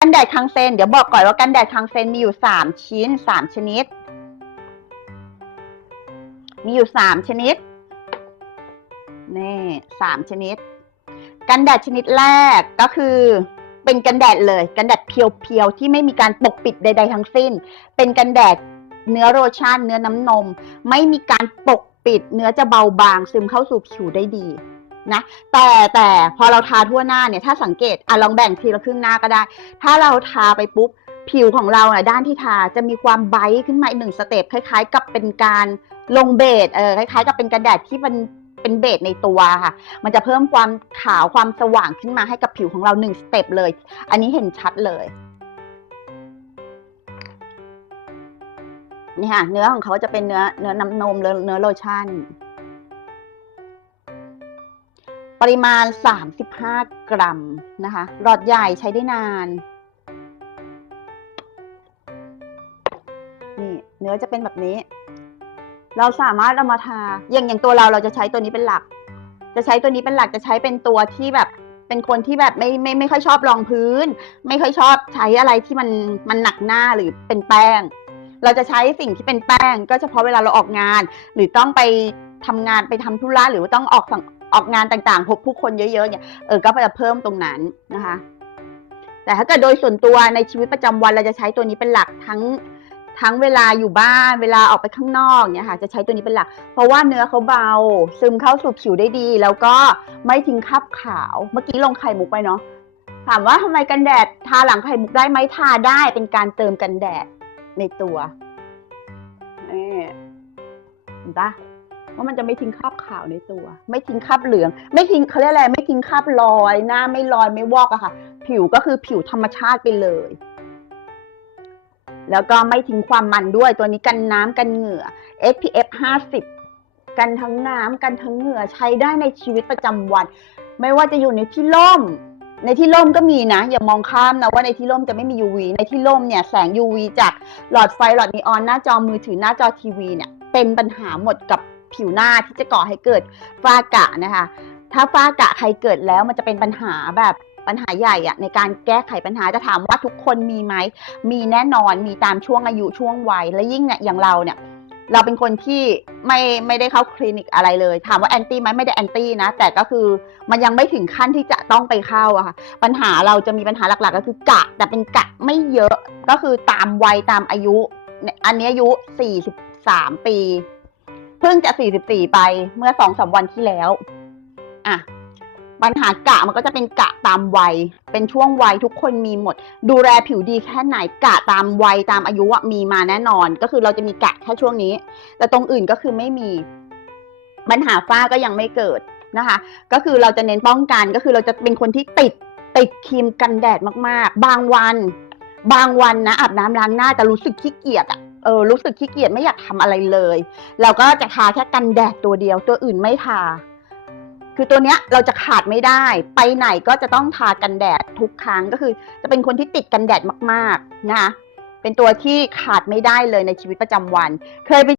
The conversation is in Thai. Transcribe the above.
กันแดดคังเซนเดี๋ยวบอกก่อนว่ากันแดดคังเซนมีอยู่สามชิ้นสามชนิด มีอยู่สามชนิดนี่สามชนิด กันแดดชนิดแรกก็คือเป็นกันแดดเลย กันแดดเพียวๆที่ไม่มีการปกปิดใด ๆ ทั้งสิ้น เป็นกันแดดเนื้อโลชั่นเนื้อน้ำนม ไม่มีการปกปิดเนื้อจะเบาบางซึมเข้าสู่ผิวได้ดี นะแต่แต่พอเราทาทั่วหน้าเนี่ยถ้าสังเกตอะลองแบ่งทีละครึ่งหน้าก็ได้ ถ้าเราทาไปปุ๊บผิวของเราน่ะด้านที่ทาจะมีความไบท์ขึ้นมาอีกหนึ่งสเต็ปคล้าย ๆ กับเป็นการลงเบสเออคล้าย ๆ กับเป็นกันแดดที่มันเป็นเบสในตัวค่ะ มันจะเพิ่มความขาวความสว่างขึ้นมาให้กับผิวของเราหนึ่งสเต็ปเลย อันนี้เห็นชัดเลยนี่ค่ะเนื้อของเขาจะเป็นเนื้อเนื้อน้ำนมเนื้อโลชั่น ปริมาณ 35 กรัมนะคะ หลอดใหญ่ใช้ได้นาน นี่เนื้อจะเป็นแบบนี้ เราสามารถเอามาทา อย่างอย่างตัวเราเราจะใช้ตัวนี้เป็นหลัก จะใช้ตัวนี้เป็นหลักจะใช้เป็นตัวที่แบบ เป็นคนที่แบบไม่ไม่ไม่ค่อยชอบรองพื้น ไม่ค่อยชอบใช้อะไรที่มันมันหนักหน้าหรือเป็นแป้ง เราจะใช้สิ่งที่เป็นแป้ง ก็เฉพาะเวลาเราออกงาน หรือต้องไปทำงานไปทำธุระหรือว่าต้องออกสัง ออกงานต่างๆ พบผู้คนเยอะๆเนี่ยเออก็จะเพิ่มตรงนั้นนะคะ แต่ถ้าเกิดโดยส่วนตัวในชีวิตประจำวันเราจะใช้ตัวนี้เป็นหลักทั้งทั้งเวลาอยู่บ้าน เวลาออกไปข้างนอกเนี่ยค่ะจะใช้ตัวนี้เป็นหลัก เพราะว่าเนื้อเขาเบา ซึมเข้าสู่ผิวได้ดี แล้วก็ไม่ทิ้งคราบขาว เมื่อกี้ลงไข่มุกไปเนาะถามว่าทำไมกันแดดทาหลังไข่มุกได้ไหมทาได้เป็นการเติมกันแดดในตัวนี่เห็นปะ ว่ามันจะไม่ทิ้งคราบขาวในตัว ไม่ทิ้งคราบเหลือง ไม่ทิ้งเขาเรียกอะไรไม่ทิ้งคราบรอย หน้าไม่ลอยไม่วอกอะค่ะ ผิวก็คือผิวธรรมชาติไปเลย แล้วก็ไม่ทิ้งความมันด้วยตัวนี้กันน้ำกันเหงื่อ SPF 50 กันทั้งน้ำกันทั้งเหงื่อใช้ได้ในชีวิตประจำวัน ไม่ว่าจะอยู่ในที่ร่มในที่ร่มก็มีนะ อย่ามองข้ามนะว่าในที่ร่มจะไม่มี UV ในที่ร่มเนี่ยแสง UV จากหลอดไฟหลอดนีออนหน้าจอมือถือหน้าจอทีวีเนี่ยเป็นปัญหาหมดกับ ผิวหน้าที่จะก่อให้เกิดฝ้ากระนะคะ ถ้าฝ้ากระใครเกิดแล้วมันจะเป็นปัญหาแบบปัญหาใหญ่อะในการแก้ไขปัญหาจะถามว่าทุกคนมีไหม มีแน่นอนมีตามช่วงอายุช่วงวัยและยิ่งเนี่ยอย่างเราเนี่ยเราเป็นคนที่ไม่ไม่ได้เข้าคลินิกอะไรเลย ถามว่าแอนตี้ไหมไม่ได้แอนตี้นะ แต่ก็คือมันยังไม่ถึงขั้นที่จะต้องไปเข้าอะค่ะ ปัญหาเราจะมีปัญหาหลักๆ ก็คือกะ แต่เป็นกะไม่เยอะก็คือตามวัยตามอายุ อันนี้อายุ 43 ปี เพิ่งจะ 44 ไปเมื่อสองสามวันที่แล้ว อะ ปัญหากะมันก็จะเป็นกะตามวัย เป็นช่วงวัยทุกคนมีหมด ดูแลผิวดีแค่ไหนกะตามวัยตามอายุมีมาแน่นอน ก็คือเราจะมีกะแค่ช่วงนี้ แต่ตรงอื่นก็คือไม่มี ปัญหาฝ้าก็ยังไม่เกิดนะคะ ก็คือเราจะเน้นป้องกัน ก็คือเราจะเป็นคนที่ติดติดครีมกันแดดมาก ๆ บางวัน บางวันนะอาบน้ำล้างหน้าจะรู้สึกขี้เกียจอะ เออรู้สึกขี้เกียจไม่อยากทำอะไรเลย เราก็จะทาแค่กันแดดตัวเดียว ตัวอื่นไม่ทา คือตัวเนี้ยเราจะขาดไม่ได้ ไปไหนก็จะต้องทากันแดดทุกครั้งก็คือ จะเป็นคนที่ติดกันแดดมากๆนะคะเป็นตัวที่ขาดไม่ได้เลยในชีวิตประจำวัน เคยไป